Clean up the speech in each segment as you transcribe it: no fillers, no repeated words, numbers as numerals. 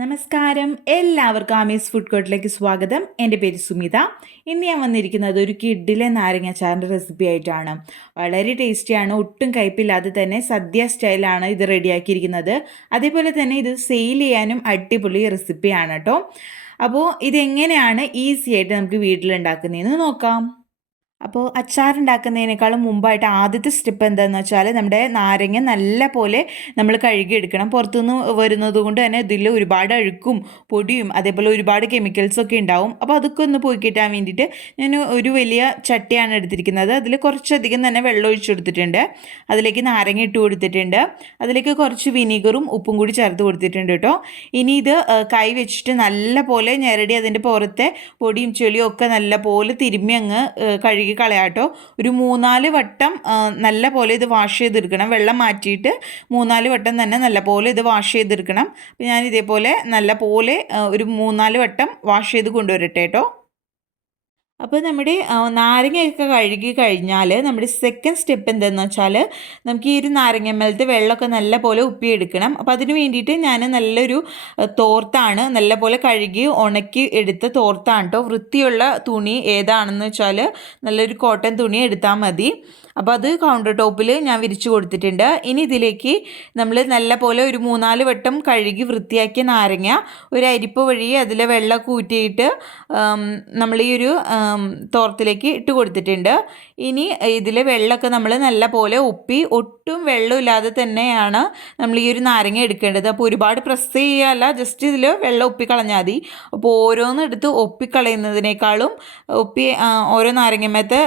നമസ്കാരം, എല്ലാവർക്കും ആമീസ് ഫുഡ് കോർട്ടിലേക്ക് സ്വാഗതം. എൻ്റെ പേര് സുമിത. ഇന്ന് ഞാൻ വന്നിരിക്കുന്നത് ഒരു കിഡിലെ നാരങ്ങാച്ചാറിൻ്റെ റെസിപ്പി ആയിട്ടാണ്. വളരെ ടേസ്റ്റിയാണ്, ഒട്ടും കയ്പില്ലാതെ തന്നെ സദ്യ സ്റ്റൈലാണ് ഇത് റെഡിയാക്കിയിരിക്കുന്നത്. അതേപോലെ തന്നെ ഇത് സെയിൽ ചെയ്യാനും അടിപൊളി റെസിപ്പിയാണ് കേട്ടോ. അപ്പോൾ ഇതെങ്ങനെയാണ് ഈസി ആയിട്ട് നമുക്ക് വീട്ടിലുണ്ടാക്കുന്നതെന്ന് നോക്കാം. അപ്പോൾ അച്ചാറുണ്ടാക്കുന്നതിനേക്കാളും മുമ്പായിട്ട് ആദ്യത്തെ സ്റ്റെപ്പ് എന്താണെന്ന് വെച്ചാൽ നമ്മുടെ നാരങ്ങ നല്ല പോലെ നമ്മൾ കഴുകിയെടുക്കണം. പുറത്തുനിന്ന് വരുന്നത് കൊണ്ട് തന്നെ ഇതിൽ ഒരുപാട് അഴുക്കും പൊടിയും അതേപോലെ ഒരുപാട് കെമിക്കൽസൊക്കെ ഉണ്ടാവും. അപ്പോൾ അതൊക്കെ ഒന്ന് പോയി കിട്ടാൻ വേണ്ടിയിട്ട് ഞാൻ ഒരു വലിയ ചട്ടിയാണ് എടുത്തിരിക്കുന്നത്. അതിൽ കുറച്ചധികം തന്നെ വെള്ളം ഒഴിച്ചു കൊടുത്തിട്ടുണ്ട്. അതിലേക്ക് നാരങ്ങ ഇട്ട് കൊടുത്തിട്ടുണ്ട്. അതിലേക്ക് കുറച്ച് വിനീഗറും ഉപ്പും കൂടി ചേർത്ത് കൊടുത്തിട്ടുണ്ട് കേട്ടോ. ഇനി ഇത് കൈ വെച്ചിട്ട് നല്ല പോലെ ഞെരടി അതിൻ്റെ പുറത്തെ പൊടിയും ചെളിയും ഒക്കെ നല്ല പോലെ തിരുമ്മി അങ്ങ് കഴുകി കളയാട്ടോ. ഒരു 3-4 വട്ടം നല്ല പോലെ ഇത് വാഷ് ചെയ്തെടുക്കണം. വെള്ളം മാറ്റിയിട്ട് 3-4 വട്ടം തന്നെ നല്ല പോലെ ഇത് വാഷ് ചെയ്തെടുക്കണം. അപ്പോൾ ഞാൻ ഇതേപോലെ നല്ല പോലെ ഒരു 3-4 വട്ടം വാഷ് ചെയ്ത് കൊണ്ടുവരട്ടെ കേട്ടോ. അപ്പോൾ നമ്മുടെ നാരങ്ങയൊക്കെ കഴുകി കഴിഞ്ഞാൽ നമ്മുടെ സെക്കൻഡ് സ്റ്റെപ്പ് എന്താണെന്ന് വെച്ചാൽ നമുക്ക് ഈ ഒരു നാരങ്ങമ്മലത്തെ വെള്ളമൊക്കെ നല്ല പോലെ ഉപ്പിയെടുക്കണം. അപ്പോൾ അതിന് വേണ്ടിയിട്ട് ഞാൻ നല്ലൊരു തോർത്താണ്, നല്ല പോലെ കഴുകി ഉണക്കി എടുത്ത തോർത്താണ് കേട്ടോ. വൃത്തിയുള്ള തുണി ഏതാണെന്ന് വെച്ചാൽ നല്ലൊരു കോട്ടൺ തുണി എടുത്താൽ മതി. അപ്പോൾ അത് കൗണ്ടർ ടോപ്പിൽ ഞാൻ വിരിച്ചു കൊടുത്തിട്ടുണ്ട്. ഇനി ഇതിലേക്ക് നമ്മൾ നല്ല പോലെ ഒരു 3-4 വട്ടം കഴുകി വൃത്തിയാക്കിയ നാരങ്ങ ഒരു അരിപ്പ് വഴി അതിലെ വെള്ളം കൂറ്റിയിട്ട് നമ്മൾ ഈ ഒരു തോർത്തിലേക്ക് ഇട്ട് കൊടുത്തിട്ടുണ്ട്. ഇനി ഇതിലെ വെള്ളമൊക്കെ നമ്മൾ നല്ല പോലെ ഉപ്പി ഒട്ടും വെള്ളമില്ലാതെ തന്നെയാണ് നമ്മൾ ഈ ഒരു നാരങ്ങ എടുക്കേണ്ടത്. അപ്പോൾ ഒരുപാട് പ്രസ് ചെയ്യുകയല്ല, ജസ്റ്റ് ഇതിൽ വെള്ളം ഉപ്പിക്കളഞ്ഞാൽ മതി. അപ്പോൾ ഓരോന്നെടുത്ത് ഒപ്പിക്കളയുന്നതിനേക്കാളും ഓരോ നാരങ്ങമേത്ത്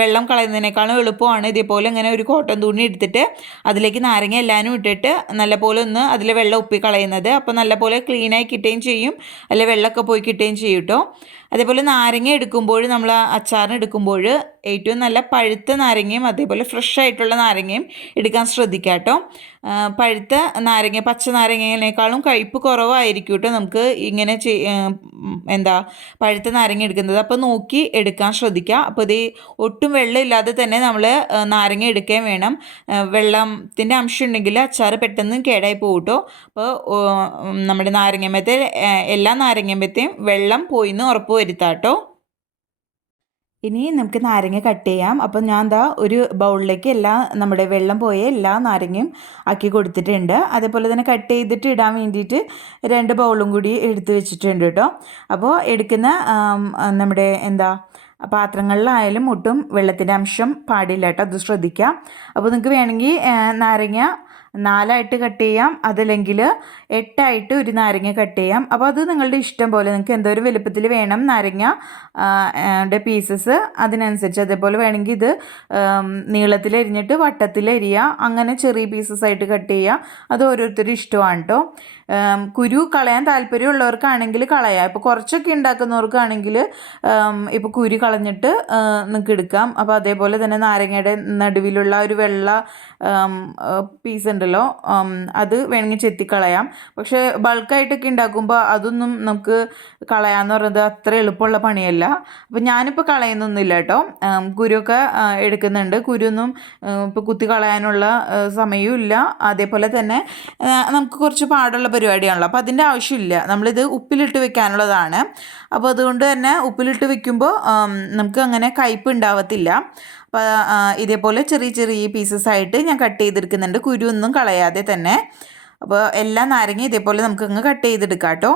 വെള്ളം കളയുന്നതിനേക്കാളും എളുപ്പമാണ് ഇതേപോലെ ഇങ്ങനെ ഒരു കോട്ടൺ തുണി എടുത്തിട്ട് അതിലേക്ക് നാരങ്ങ എല്ലാവരും ഇട്ടിട്ട് നല്ലപോലെ ഒന്ന് അതിൽ വെള്ളം ഉപ്പിക്കളയുന്നത്. അപ്പോൾ നല്ലപോലെ ക്ലീനായി കിട്ടുകയും ചെയ്യും, അതിൽ വെള്ളമൊക്കെ പോയി കിട്ടുകയും ചെയ്യും കേട്ടോ. അതേപോലെ നാരങ്ങ എടുക്കുമ്പോൾ നമ്മൾ അച്ചാറിന് എടുക്കുമ്പോൾ ഏറ്റവും നല്ല പഴുത്ത നാരങ്ങയും അതേപോലെ ഫ്രഷ് ആയിട്ടുള്ള നാരങ്ങയും എടുക്കാൻ ശ്രദ്ധിക്കുക കേട്ടോ. പഴുത്ത നാരങ്ങ പച്ച നാരങ്ങേനേക്കാളും കയ്പ്പ് കുറവായിരിക്കും കേട്ടോ നമുക്ക് ഇങ്ങനെ പഴുത്ത നാരങ്ങ എടുക്കുന്നത്. അപ്പോൾ നോക്കി എടുക്കാൻ ശ്രദ്ധിക്കുക. അപ്പോൾ ഇത് ഒട്ടും വെള്ളമില്ലാതെ തന്നെ നമ്മൾ നാരങ്ങ എടുക്കുകയും വേണം. വെള്ളത്തിൻ്റെ അംശം ഉണ്ടെങ്കിൽ അച്ചാർ പെട്ടെന്ന് കേടായി പോകും കേട്ടോ. അപ്പോൾ നമ്മുടെ നാരങ്ങമേത്തെ എല്ലാ നാരങ്ങമേത്തെയും വെള്ളം പോയിന്ന് ഉറപ്പ് വരുത്താം കേട്ടോ. ഇനി നമുക്ക് നാരങ്ങ കട്ട് ചെയ്യാം. അപ്പം ഞാൻ ഒരു ബൗളിലേക്ക് നമ്മുടെ വെള്ളം പോയ എല്ലാ നാരങ്ങയും ആക്കി കൊടുത്തിട്ടുണ്ട്. അതേപോലെ തന്നെ കട്ട് ചെയ്തിട്ട് ഇടാൻ വേണ്ടിയിട്ട് 2 ബൗളും കൂടി എടുത്ത് വെച്ചിട്ടുണ്ട് കേട്ടോ. അപ്പോൾ എടുക്കുന്ന നമ്മുടെ പാത്രങ്ങളിലായാലും ഒട്ടും വെള്ളത്തിൻ്റെ അംശം പാടില്ല കേട്ടോ, അത് ശ്രദ്ധിക്കാം. അപ്പോൾ നിങ്ങൾക്ക് വേണമെങ്കിൽ നാരങ്ങ 4 കട്ട് ചെയ്യാം, അതല്ലെങ്കിൽ 8 ഒരു നാരങ്ങ കട്ട് ചെയ്യാം. അപ്പോൾ അത് നിങ്ങളുടെ ഇഷ്ടം പോലെ, നിങ്ങൾക്ക് എന്തോ ഒരു വലുപ്പത്തിൽ വേണം നാരങ്ങ പീസസ് അതിനനുസരിച്ച്. അതേപോലെ വേണമെങ്കിൽ ഇത് നീളത്തിലരിഞ്ഞിട്ട് വട്ടത്തിലരിയുക, അങ്ങനെ ചെറിയ പീസസ് ആയിട്ട് കട്ട് ചെയ്യുക. അത് ഓരോരുത്തരും ഇഷ്ടമാണ് കേട്ടോ. കുരു കളയാൻ താല്പര്യമുള്ളവർക്കാണെങ്കിൽ കളയാം. ഇപ്പോൾ കുറച്ചൊക്കെ ഉണ്ടാക്കുന്നവർക്കാണെങ്കിൽ ഇപ്പോൾ കുരു കളഞ്ഞിട്ട് നിങ്ങൾക്ക് എടുക്കാം. അപ്പോൾ അതേപോലെ തന്നെ നാരങ്ങയുടെ നടുവിലുള്ള ഒരു വെള്ള പീസ് ഉണ്ടല്ലോ, അത് വേണമെങ്കിൽ ചെത്തിക്കളയാം. പക്ഷേ ബൾക്കായിട്ടൊക്കെ ഉണ്ടാക്കുമ്പോൾ അതൊന്നും നമുക്ക് കളയാമെന്ന് പറയുന്നത് അത്ര എളുപ്പമുള്ള പണിയല്ല. അപ്പോൾ ഞാനിപ്പോൾ കളയുന്നൊന്നുമില്ല കേട്ടോ. കുരുവൊക്കെ എടുക്കുന്നുണ്ട്. കുരുവൊന്നും ഇപ്പോൾ കുത്തി കളയാനുള്ള സമയവും ഇല്ല. അതേപോലെ തന്നെ നമുക്ക് കുറച്ച് പാടുള്ള പരിപാടിയാണല്ലോ, അപ്പോൾ അതിൻ്റെ ആവശ്യമില്ല. നമ്മളിത് ഉപ്പിലിട്ട് വെക്കാനുള്ളതാണ്. അപ്പോൾ അതുകൊണ്ട് തന്നെ ഉപ്പിലിട്ട് വെക്കുമ്പോൾ നമുക്ക് അങ്ങനെ കയ്പ്പ് ഉണ്ടാവത്തില്ല. അപ്പോൾ ഇതേപോലെ ചെറിയ ചെറിയ പീസസ് ആയിട്ട് ഞാൻ കട്ട് ചെയ്തെടുക്കുന്നുണ്ട്, കുരുവൊന്നും കളയാതെ തന്നെ. അപ്പോൾ എല്ലാ നാരങ്ങ ഇതേപോലെ നമുക്ക് അങ്ങ് കട്ട് ചെയ്തെടുക്കാം കേട്ടോ.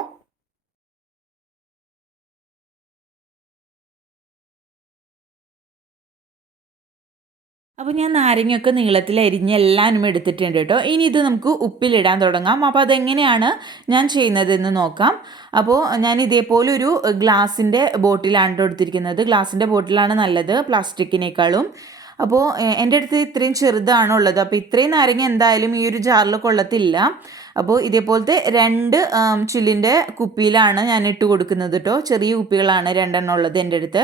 അപ്പോൾ ഞാൻ നാരങ്ങയൊക്കെ നീളത്തിൽ അരിഞ്ഞ് എല്ലാവരും എടുത്തിട്ടുണ്ട് കേട്ടോ. ഇനി ഇത് നമുക്ക് ഉപ്പിലിടാൻ തുടങ്ങാം. അപ്പോൾ അതെങ്ങനെയാണ് ഞാൻ ചെയ്യുന്നതെന്ന് നോക്കാം. അപ്പോൾ ഞാൻ ഇതേപോലെ ഒരു ഗ്ലാസിൻ്റെ ബോട്ടിലാണ് എടുത്തിരിക്കുന്നത്. ഗ്ലാസിൻ്റെ ബോട്ടിലാണ് നല്ലത് പ്ലാസ്റ്റിക്കിനേക്കാളും. അപ്പോൾ എൻ്റെ അടുത്ത് ഇത്രയും ചെറുതാണുള്ളത്. അപ്പോൾ ഇത്രയും നാരങ്ങ എന്തായാലും ഈ ഒരു ജാറിൽ കൊള്ളത്തില്ല. അപ്പോൾ ഇതേപോലത്തെ 2 ചില്ലിൻ്റെ കുപ്പിയിലാണ് ഞാൻ ഇട്ട് കൊടുക്കുന്നത് കേട്ടോ. ചെറിയ കുപ്പികളാണ് 2 ഉള്ളത് എൻ്റെ അടുത്ത്.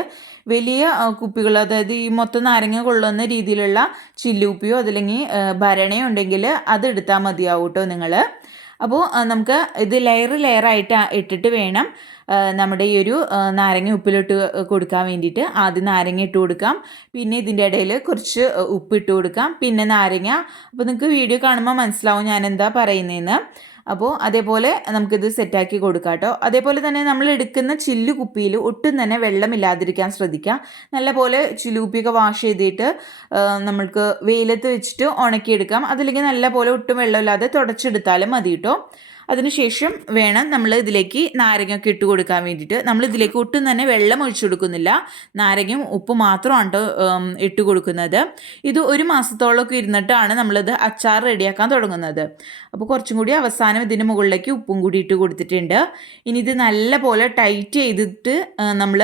വലിയ കുപ്പികൾ, അതായത് ഈ മൊത്തം നാരങ്ങ കൊള്ളുന്ന രീതിയിലുള്ള ചില്ലുകുപ്പിയോ അതല്ലെങ്കിൽ ഭരണയോ ഉണ്ടെങ്കിൽ അതെടുത്താൽ മതിയാവും കേട്ടോ നിങ്ങൾ. അപ്പോൾ നമുക്ക് ഇത് ലെയറായിട്ട് ഇട്ടിട്ട് വേണം നമ്മുടെ ഈ ഒരു നാരങ്ങ ഉപ്പിലിട്ട് കൊടുക്കാൻ വേണ്ടിയിട്ട്. ആദ്യം നാരങ്ങ ഇട്ട് കൊടുക്കാം, പിന്നെ ഇതിൻ്റെ ഇടയിൽ കുറച്ച് ഉപ്പിട്ട് കൊടുക്കാം, പിന്നെ നാരങ്ങ. അപ്പോൾ നിങ്ങൾക്ക് വീഡിയോ കാണുമ്പോൾ മനസ്സിലാവും ഞാൻ എന്താ പറയുന്നതെന്ന്. അപ്പോൾ അതേപോലെ നമുക്കിത് സെറ്റാക്കി കൊടുക്കാം കേട്ടോ. അതേപോലെ തന്നെ നമ്മൾ എടുക്കുന്ന ചില്ലു കുപ്പിയിൽ ഒട്ടും തന്നെ വെള്ളമില്ലാതിരിക്കാൻ ശ്രദ്ധിക്കുക. നല്ലപോലെ ചില്ലു കുപ്പിയൊക്കെ വാഷ് ചെയ്തിട്ട് നമ്മൾക്ക് വെയിലത്ത് വെച്ചിട്ട് ഉണക്കിയെടുക്കാം. അതില്ലെങ്കിൽ നല്ലപോലെ ഒട്ടും വെള്ളമില്ലാതെ തുടച്ചെടുത്താലും മതി കേട്ടോ. അതിനുശേഷം വേണം നമ്മൾ ഇതിലേക്ക് നാരങ്ങയൊക്കെ ഇട്ട് കൊടുക്കാൻ വേണ്ടിയിട്ട്. നമ്മൾ ഇതിലേക്ക് ഒട്ടും തന്നെ വെള്ളം ഒഴിച്ചു കൊടുക്കുന്നില്ല, നാരങ്ങയും ഉപ്പ് മാത്രമാണ് ഇട്ട് കൊടുക്കുന്നത്. ഇത് 1 മാസത്തോളമൊക്കെ ഇരുന്നിട്ടാണ് നമ്മളിത് അച്ചാർ റെഡിയാക്കാൻ തുടങ്ങുന്നത്. അപ്പോൾ കുറച്ചും കൂടി അവസാനം ഇതിന് മുകളിലേക്ക് ഉപ്പും കൂടി ഇട്ട് കൊടുത്തിട്ടുണ്ട്. ഇനി ഇത് നല്ല പോലെ ടൈറ്റ് ചെയ്തിട്ട് നമ്മൾ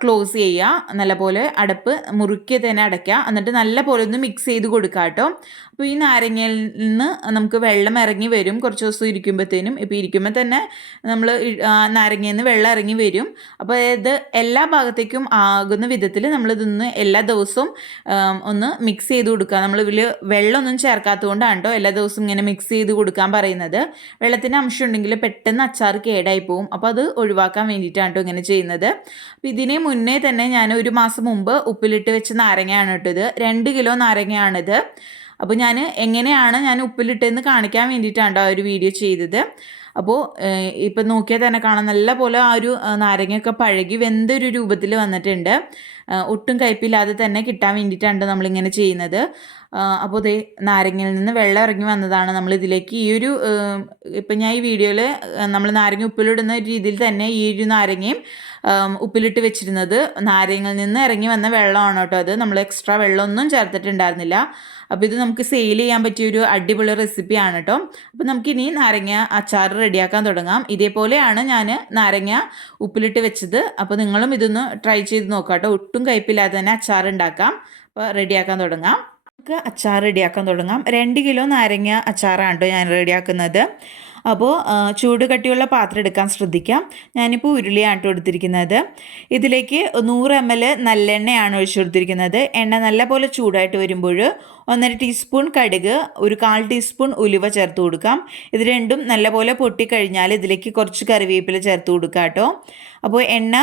ക്ലോസ് ചെയ്യുക. നല്ലപോലെ അടപ്പ് മുറുക്കി തന്നെ അടയ്ക്കുക. എന്നിട്ട് നല്ല പോലെ ഒന്ന് മിക്സ് ചെയ്ത് കൊടുക്കുക കേട്ടോ. അപ്പോൾ ഈ നാരങ്ങയിൽ നിന്ന് നമുക്ക് വെള്ളം ഇറങ്ങി വരും കുറച്ച് ദിവസം ഇരിക്കുമ്പോഴത്തേനും. ഇപ്പോൾ ഇരിക്കുമ്പോൾ തന്നെ നമ്മൾ നാരങ്ങയിൽ നിന്ന് വെള്ളം ഇറങ്ങി വരും. അപ്പോൾ ഇത് എല്ലാ ഭാഗത്തേക്കും ആകുന്ന വിധത്തിൽ നമ്മളിതൊന്ന് എല്ലാ ദിവസവും ഒന്ന് മിക്സ് ചെയ്ത് കൊടുക്കുക. നമ്മൾ ഇതിൽ വെള്ളമൊന്നും ചേർക്കാത്തതുകൊണ്ടാണ് കേട്ടോ എല്ലാ ദിവസവും ഇങ്ങനെ മിക്സ് ചെയ്ത് കൊടുക്കാൻ പറയുന്നത്. വെള്ളത്തിൻ്റെ അംശം ഉണ്ടെങ്കിൽ പെട്ടെന്ന് അച്ചാർ കേടായി പോകും. അപ്പോൾ അത് ഒഴിവാക്കാൻ വേണ്ടിയിട്ടാണ് കേട്ടോ ഇങ്ങനെ ചെയ്യുന്നത്. അപ്പോൾ ഇതിനെ മുന്നേ തന്നെ ഞാൻ 1 മാസം മുമ്പ് ഉപ്പിലിട്ട് വെച്ച നാരങ്ങയാണ് കേട്ടോ ഇത്. 2 കിലോ നാരങ്ങയാണിത്. അപ്പോൾ എങ്ങനെയാണ് ഞാൻ ഉപ്പിലിട്ടെന്ന് കാണിക്കാൻ വേണ്ടിയിട്ടാണ് ആ ഒരു വീഡിയോ ചെയ്തത്. അപ്പോൾ ഇപ്പം നോക്കിയാൽ തന്നെ കാണാം നല്ല പോലെ ആ ഒരു നാരങ്ങയൊക്കെ പഴകി വെന്തൊരു രൂപത്തിൽ വന്നിട്ടുണ്ട്. ഒട്ടും കയ്പില്ലാതെ തന്നെ കിട്ടാൻ വേണ്ടിയിട്ടാണ് നമ്മളിങ്ങനെ ചെയ്യുന്നത്. അപ്പോൾ ദേ നാരങ്ങയിൽ നിന്ന് വെള്ളം ഇറങ്ങി വന്നതാണ്. നമ്മളിതിലേക്ക് ഈ ഒരു ഇപ്പം ഞാൻ ഈ വീഡിയോയിൽ നമ്മൾ നാരങ്ങ ഉപ്പിലിടുന്ന രീതിയിൽ തന്നെ ഈ ഒരു നാരങ്ങയും ഉപ്പിലിട്ട് വെച്ചിരുന്നത് നാരങ്ങയിൽ നിന്ന് ഇറങ്ങി വന്ന വെള്ളമാണ് കേട്ടോ. അത് നമ്മൾ എക്സ്ട്രാ വെള്ളമൊന്നും ചേർത്തിട്ടുണ്ടായിരുന്നില്ല. അപ്പോൾ ഇത് നമുക്ക് സെയിൽ ചെയ്യാൻ പറ്റിയൊരു അടിപൊളി റെസിപ്പിയാണ് കേട്ടോ. അപ്പോൾ നമുക്കിനി നാരങ്ങ അച്ചാർ റെഡിയാക്കാൻ തുടങ്ങാം. ഇതേപോലെയാണ് ഞാൻ നാരങ്ങ ഉപ്പിലിട്ട് വെച്ചത്. അപ്പോൾ നിങ്ങളും ഇതൊന്ന് ട്രൈ ചെയ്ത് നോക്കാം കേട്ടോ. ഒട്ടും കയ്പില്ലാതെ തന്നെ അച്ചാർ ഉണ്ടാക്കാം. അപ്പോൾ റെഡിയാക്കാൻ തുടങ്ങാം. നമുക്ക് അച്ചാർ റെഡിയാക്കാൻ തുടങ്ങാം. 2 കിലോ നാരങ്ങ അച്ചാറാണ് കേട്ടോ ഞാൻ റെഡിയാക്കുന്നത്. അപ്പോൾ ചൂട് കട്ടിയുള്ള പാത്രം എടുക്കാൻ ശ്രദ്ധിക്കാം. ഞാനിപ്പോൾ ഉരുളിയാണ് എടുത്തിരിക്കുന്നത്. ഇതിലേക്ക് 100 ml നല്ലെണ്ണയാണ് ഒഴിച്ചു കൊടുത്തിരിക്കുന്നത്. എണ്ണ നല്ലപോലെ ചൂടായിട്ട് വരുമ്പോൾ 1.5 ടീസ്പൂൺ കടുക്, 1/4 ടീസ്പൂൺ ഉലുവ ചേർത്ത് കൊടുക്കാം. ഇത് രണ്ടും നല്ലപോലെ പൊട്ടിക്കഴിഞ്ഞാൽ ഇതിലേക്ക് കുറച്ച് കറിവേപ്പില ചേർത്ത് കൊടുക്കാം കേട്ടോ. അപ്പോൾ എണ്ണ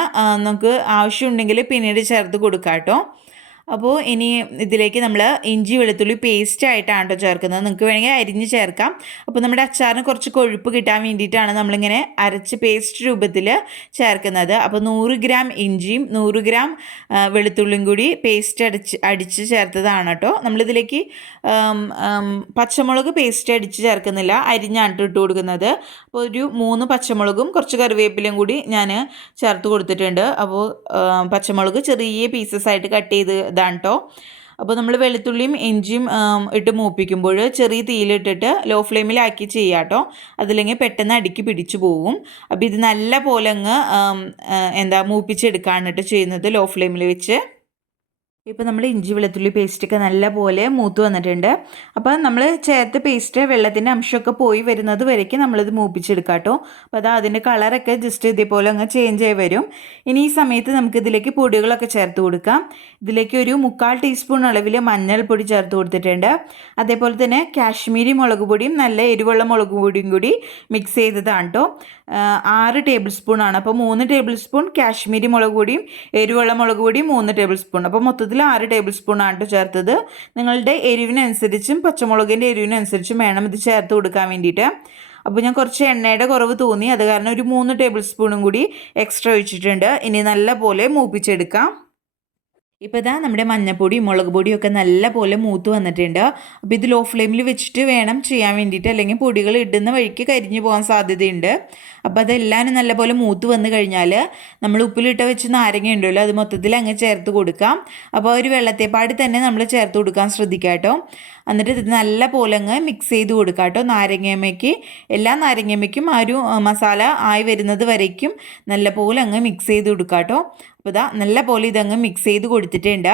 നമുക്ക് ആവശ്യമുണ്ടെങ്കിൽ പിന്നീട് ചേർത്ത് കൊടുക്കാം കേട്ടോ. അപ്പോൾ ഇനി ഇതിലേക്ക് നമ്മൾ ഇഞ്ചി വെളുത്തുള്ളി പേസ്റ്റ് ആയിട്ടാണ് കേട്ടോ ചേർക്കുന്നത്. നിങ്ങൾക്ക് വേണമെങ്കിൽ അരിഞ്ഞ് ചേർക്കാം. അപ്പോൾ നമ്മുടെ അച്ചാറിന് കുറച്ച് കൊഴുപ്പ് കിട്ടാൻ വേണ്ടിയിട്ടാണ് നമ്മളിങ്ങനെ അരച്ച് പേസ്റ്റ് രൂപത്തിൽ ചേർക്കുന്നത്. അപ്പോൾ 100 ഗ്രാം ഇഞ്ചിയും 100 ഗ്രാം വെളുത്തുള്ളിയും കൂടി പേസ്റ്റ് അടിച്ച് ചേർത്തതാണ് കേട്ടോ. നമ്മളിതിലേക്ക് പച്ചമുളക് പേസ്റ്റ് അടിച്ച് ചേർക്കുന്നില്ല, അരിഞ്ഞാണ് ഇട്ട് കൊടുക്കുന്നത്. അപ്പോൾ ഒരു 3 പച്ചമുളകും കുറച്ച് കറിവേപ്പിലയും കൂടി ഞാൻ ചേർത്ത് കൊടുത്തിട്ടുണ്ട്. അപ്പോൾ പച്ചമുളക് ചെറിയ പീസസ് ആയിട്ട് കട്ട് ചെയ്ത് ഇതാണ് കേട്ടോ. അപ്പോൾ നമ്മൾ വെളുത്തുള്ളിയും ഇഞ്ചിയും ഇട്ട് മൂപ്പിക്കുമ്പോൾ ചെറിയ തീയിലിട്ടിട്ട് ലോ ഫ്ലെയിമിലാക്കി ചെയ്യാം കേട്ടോ. അതില്ലെങ്കിൽ പെട്ടെന്ന് അടിക്ക് പിടിച്ചു പോകും. അപ്പോൾ ഇത് നല്ല പോലെ അങ്ങ് മൂപ്പിച്ചെടുക്കാണ് കേട്ടോ ചെയ്യുന്നത് ലോ ഫ്ലെയിമിൽ വെച്ച്. ഇപ്പോൾ നമ്മൾ ഇഞ്ചി വെളുത്തുള്ളി പേസ്റ്റൊക്കെ നല്ല പോലെ മൂത്ത് വന്നിട്ടുണ്ട്. അപ്പോൾ നമ്മൾ ചേർത്ത പേസ്റ്റ് വെള്ളത്തിൻ്റെ അംശമൊക്കെ പോയി വരുന്നത് വരയ്ക്ക് നമ്മളിത് മൂപ്പിച്ചെടുക്കാം കേട്ടോ. അപ്പോൾ അത് അതിൻ്റെ കളറൊക്കെ ജസ്റ്റ് ഇതേപോലെ അങ്ങ് ചേഞ്ച് ആയി വരും. ഇനി ഈ സമയത്ത് നമുക്ക് ഇതിലേക്ക് പൊടികളൊക്കെ ചേർത്ത് കൊടുക്കാം. ഇതിലേക്ക് ഒരു 1/4 ടീസ്പൂൺ അളവിൽ മഞ്ഞൾപ്പൊടി ചേർത്ത് കൊടുത്തിട്ടുണ്ട്. അതേപോലെ തന്നെ കാശ്മീരി മുളക് പൊടിയും നല്ല എരിവുള്ള മുളക് പൊടിയും കൂടി മിക്സ് ചെയ്തതാണ് കേട്ടോ. 6 ടേബിൾ സ്പൂൺ ആണ്. അപ്പോൾ 3 ടേബിൾ സ്പൂൺ കാശ്മീരി മുളക് പൊടിയും എരിവുള്ള മുളക് പൊടിയും 3 ടേബിൾ സ്പൂൺ. അപ്പോൾ മൊത്തത്തിൽ 6 ടേബിൾ സ്പൂൺ ആണ് ചേർത്തത്. നിങ്ങളുടെ എരിവിനനുസരിച്ചും പച്ചമുളകിൻ്റെ എരിവിനനുസരിച്ചും വേണം ഇത് ചേർത്ത് കൊടുക്കാൻ വേണ്ടിയിട്ട്. അപ്പോൾ ഞാൻ കുറച്ച് എണ്ണയുടെ കുറവ് തോന്നി, അത് കാരണം ഒരു 3 ടേബിൾ സ്പൂണും കൂടി എക്സ്ട്രാ ഒഴിച്ചിട്ടുണ്ട്. ഇനി നല്ല പോലെ മൂപ്പിച്ചെടുക്കാം. ഇപ്പോൾ ഇതാ നമ്മുടെ മഞ്ഞപ്പൊടി മുളക് പൊടിയൊക്കെ നല്ല പോലെ മൂത്ത് വന്നിട്ടുണ്ട്. അപ്പോൾ ഇത് ലോ ഫ്ലെയിമിൽ വെച്ചിട്ട് വേണം ചെയ്യാൻ വേണ്ടിയിട്ട്, അല്ലെങ്കിൽ പൊടികൾ ഇടുന്ന വഴിക്ക് കരിഞ്ഞു പോകാൻ സാധ്യതയുണ്ട്. അപ്പോൾ അതെല്ലാം നല്ലപോലെ മൂത്ത് വന്നു കഴിഞ്ഞാൽ നമ്മൾ ഉപ്പിലിട്ട് വെച്ച് നാരങ്ങ ഉണ്ടല്ലോ അത് മൊത്തത്തിൽ അങ്ങ് ചേർത്ത് കൊടുക്കാം. അപ്പോൾ ഒരു വെള്ളത്തേപ്പാടി തന്നെ നമ്മൾ ചേർത്ത് കൊടുക്കാൻ ശ്രദ്ധിക്കാം കേട്ടോ. എന്നിട്ട് ഇത് നല്ല പോലെ അങ്ങ് മിക്സ് ചെയ്ത് കൊടുക്കാം കേട്ടോ. നാരങ്ങയമ്മയ്ക്ക് എല്ലാ നാരങ്ങയമ്മയ്ക്കും ആ ഒരു മസാല ആയി വരുന്നത് വരയ്ക്കും നല്ല പോലെ അങ്ങ് മിക്സ് ചെയ്ത് കൊടുക്കാം കേട്ടോ. അപ്പോൾ ഇതാ നല്ല പോലെ ഇതങ്ങ് മിക്സ് ചെയ്ത് കൊടുത്തിട്ടുണ്ട്.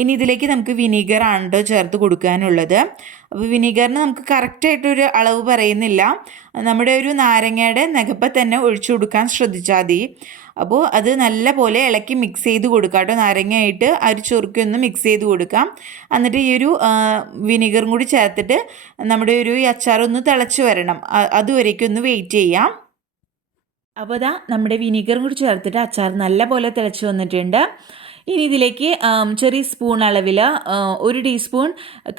ഇനി ഇതിലേക്ക് നമുക്ക് വിനീഗറാണ് കേട്ടോ ചേർത്ത് കൊടുക്കാനുള്ളത്. അപ്പോൾ വിനീഗറിന് നമുക്ക് കറക്റ്റായിട്ടൊരു അളവ് പറയുന്നില്ല. നമ്മുടെ ഒരു നാരങ്ങയുടെ നെകപ്പം തന്നെ ഒഴിച്ചു കൊടുക്കാൻ ശ്രദ്ധിച്ചാൽ മതി. അപ്പോൾ അത് നല്ല പോലെ ഇളക്കി മിക്സ് ചെയ്ത് കൊടുക്കാം കേട്ടോ. നാരങ്ങയായിട്ട് ആ ഒരു ചൊറുക്കി ഒന്ന് മിക്സ് ചെയ്ത് കൊടുക്കാം. എന്നിട്ട് ഈ ഒരു വിനീഗറും കൂടി ചേർത്തിട്ട് നമ്മുടെ ഒരു ഈ അച്ചാറൊന്ന് തിളച്ച് വരണം, അതുവരേക്കും ഒന്ന് വെയിറ്റ് ചെയ്യാം. അപ്പോൾ നമ്മുടെ വിനീഗറും കൂടി ചേർത്തിട്ട് അച്ചാർ നല്ല പോലെ തിളച്ച് വന്നിട്ടുണ്ട്. ഇനി ഇതിലേക്ക് ചെറിയ സ്പൂൺ അളവിൽ 1 ടീസ്പൂൺ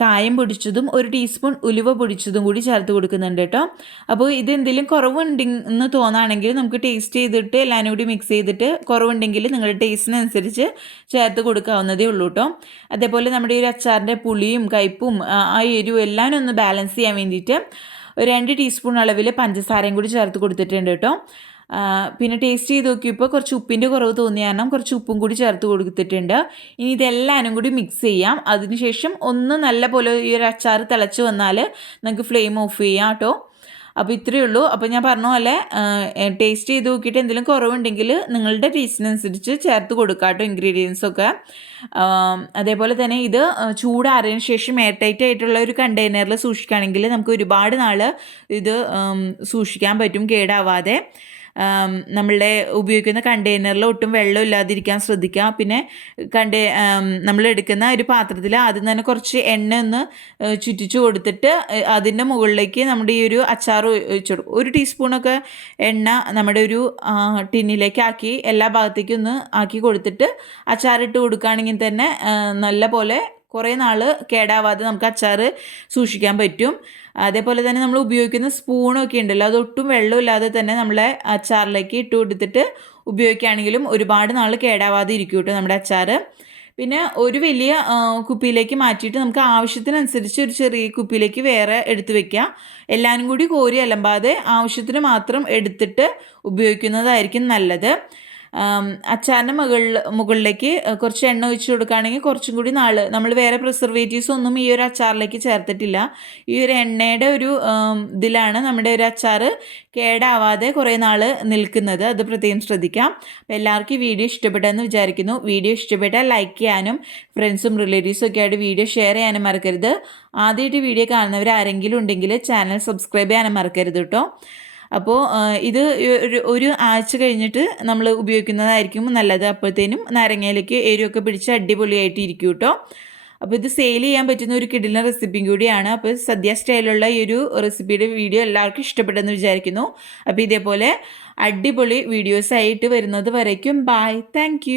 കായം പൊടിച്ചതും 1 ടീസ്പൂൺ ഉലുവ പൊടിച്ചതും കൂടി ചേർത്ത് കൊടുക്കുന്നുണ്ട് കേട്ടോ. അപ്പോൾ ഇത് എന്തെങ്കിലും കുറവുണ്ടെന്ന് തോന്നുകയാണെങ്കിൽ നമുക്ക് ടേസ്റ്റ് ചെയ്തിട്ട് എല്ലാവരും കൂടി മിക്സ് ചെയ്തിട്ട് കുറവുണ്ടെങ്കിൽ നിങ്ങളുടെ ടേസ്റ്റിനനുസരിച്ച് ചേർത്ത് കൊടുക്കാവുന്നതേ ഉള്ളൂ കേട്ടോ. അതേപോലെ നമ്മുടെ ഈ ഒരു അച്ചാറിൻ്റെ പുളിയും കയ്പും ആ എരിവും എല്ലാം ഒന്ന് ബാലൻസ് ചെയ്യാൻ വേണ്ടിയിട്ട് 2 ടീസ്പൂൺ അളവിൽ പഞ്ചസാരയും കൂടി ചേർത്ത് കൊടുത്തിട്ടുണ്ട് കേട്ടോ. പിന്നെ ടേസ്റ്റ് ചെയ്ത് നോക്കിയപ്പോൾ കുറച്ച് ഉപ്പിൻ്റെ കുറവ് തോന്നിയ കാരണം കുറച്ച് ഉപ്പും കൂടി ചേർത്ത് കൊടുത്തിട്ടുണ്ട്. ഇനി ഇതെല്ലാവരും കൂടി മിക്സ് ചെയ്യാം. അതിനുശേഷം ഒന്ന് നല്ല പോലെ ഈ ഒരു അച്ചാർ തിളച്ച് വന്നാൽ നമുക്ക് ഫ്ലെയിം ഓഫ് ചെയ്യാം കേട്ടോ. അപ്പോൾ ഇത്രയേ ഉള്ളൂ. അപ്പോൾ ഞാൻ പറഞ്ഞ പോലെ ടേസ്റ്റ് ചെയ്ത് നോക്കിയിട്ട് എന്തെങ്കിലും കുറവുണ്ടെങ്കിൽ നിങ്ങളുടെ ടേസ്റ്റിനനുസരിച്ച് ചേർത്ത് കൊടുക്കുക കേട്ടോ ഇൻഗ്രീഡിയൻസൊക്കെ. അതേപോലെ തന്നെ ഇത് ചൂടാറിയതിന് ശേഷം എയർ ടൈറ്റ് ആയിട്ടുള്ള ഒരു കണ്ടെയ്നറിൽ സൂക്ഷിക്കുകയാണെങ്കിൽ നമുക്ക് ഒരുപാട് നാൾ ഇത് സൂക്ഷിക്കാൻ പറ്റും കേടാവാതെ. നമ്മളുടെ ഉപയോഗിക്കുന്ന കണ്ടെയ്നറിൽ ഒട്ടും വെള്ളം ഇല്ലാതിരിക്കാൻ ശ്രദ്ധിക്കുക. പിന്നെ നമ്മൾ എടുക്കുന്ന ഒരു പാത്രത്തിൽ ആദ്യം തന്നെ കുറച്ച് എണ്ണ ഒന്ന് ചുറ്റിച്ച് കൊടുത്തിട്ട് അതിൻ്റെ മുകളിലേക്ക് നമ്മുടെ ഈ ഒരു അച്ചാർ ഒഴിച്ചു കൊടുക്കും. 1 ടീസ്പൂണൊക്കെ എണ്ണ നമ്മുടെ ഒരു ടിന്നിലേക്ക് ആക്കി എല്ലാ ഭാഗത്തേക്കും ഒന്ന് ആക്കി കൊടുത്തിട്ട് അച്ചാറിട്ട് കൊടുക്കുകയാണെങ്കിൽ തന്നെ നല്ല പോലെ കുറേ നാൾ കേടാവാതെ നമുക്ക് അച്ചാർ സൂക്ഷിക്കാൻ പറ്റും. അതേപോലെ തന്നെ നമ്മൾ ഉപയോഗിക്കുന്ന സ്പൂണൊക്കെ ഉണ്ടല്ലോ, അതൊട്ടും വെള്ളമില്ലാതെ തന്നെ നമ്മളെ അച്ചാറിലേക്ക് ഇട്ട് കൊടുത്തിട്ട് ഉപയോഗിക്കുകയാണെങ്കിലും ഒരുപാട് നാൾ കേടാവാതെ ഇരിക്കും കേട്ടോ നമ്മുടെ അച്ചാർ. പിന്നെ ഒരു വലിയ കുപ്പിയിലേക്ക് മാറ്റിയിട്ട് നമുക്ക് ആവശ്യത്തിനനുസരിച്ച് ഒരു ചെറിയ കുപ്പിയിലേക്ക് വേറെ എടുത്ത് വെക്കാം. എല്ലാവരും കൂടി കോരി അലമ്പാതെ ആവശ്യത്തിന് മാത്രം എടുത്തിട്ട് ഉപയോഗിക്കുന്നതായിരിക്കും നല്ലത്. അച്ചാറിൻ്റെ മുകളിലേക്ക് കുറച്ച് എണ്ണ ഒഴിച്ച് കൊടുക്കുകയാണെങ്കിൽ കുറച്ചും കൂടി നാൾ നമ്മൾ വേറെ പ്രിസർവേറ്റീവ്സ് ഒന്നും ഈ ഒരു അച്ചാറിലേക്ക് ചേർത്തിട്ടില്ല. ഈ ഒരു എണ്ണയുടെ ഒരു ഇതിലാണ് നമ്മുടെ ഒരു അച്ചാർ കേടാവാതെ കുറേ നാൾ നിൽക്കുന്നത്. അത് പ്രത്യേകം ശ്രദ്ധിക്കാം. അപ്പോൾ എല്ലാവർക്കും ഈ വീഡിയോ ഇഷ്ടപ്പെട്ടെന്ന് വിചാരിക്കുന്നു. വീഡിയോ ഇഷ്ടപ്പെട്ടാൽ ലൈക്ക് ചെയ്യാനും ഫ്രണ്ട്സും റിലേറ്റീവ്സും ഒക്കെ ആയിട്ട് വീഡിയോ ഷെയർ ചെയ്യാനും മറക്കരുത്. ആദ്യമായിട്ട് വീഡിയോ കാണുന്നവർ ആരെങ്കിലും ഉണ്ടെങ്കിൽ ചാനൽ സബ്സ്ക്രൈബ് ചെയ്യാനും മറക്കരുത് കേട്ടോ. അപ്പോൾ ഇത് ഒരു ആഴ്ച കഴിഞ്ഞിട്ട് നമ്മൾ ഉപയോഗിക്കുന്നതായിരിക്കും നല്ലത്. അപ്പോഴത്തേനും നാരങ്ങയിലേക്ക് എരിവൊക്കെ പിടിച്ച് അടിപൊളിയായിട്ട് ഇരിക്കും കേട്ടോ. അപ്പോൾ ഇത് സെയിൽ ചെയ്യാൻ പറ്റുന്ന ഒരു കിടിലൻ റെസിപ്പിയും കൂടിയാണ്. അപ്പോൾ സദ്യ സ്റ്റൈലുള്ള ഈ ഒരു റെസിപ്പിയുടെ വീഡിയോ എല്ലാവർക്കും ഇഷ്ടപ്പെട്ടെന്ന് വിചാരിക്കുന്നു. അപ്പോൾ ഇതേപോലെ അടിപൊളി വീഡിയോസായിട്ട് വരുന്നത് വരയ്ക്കും. By, thank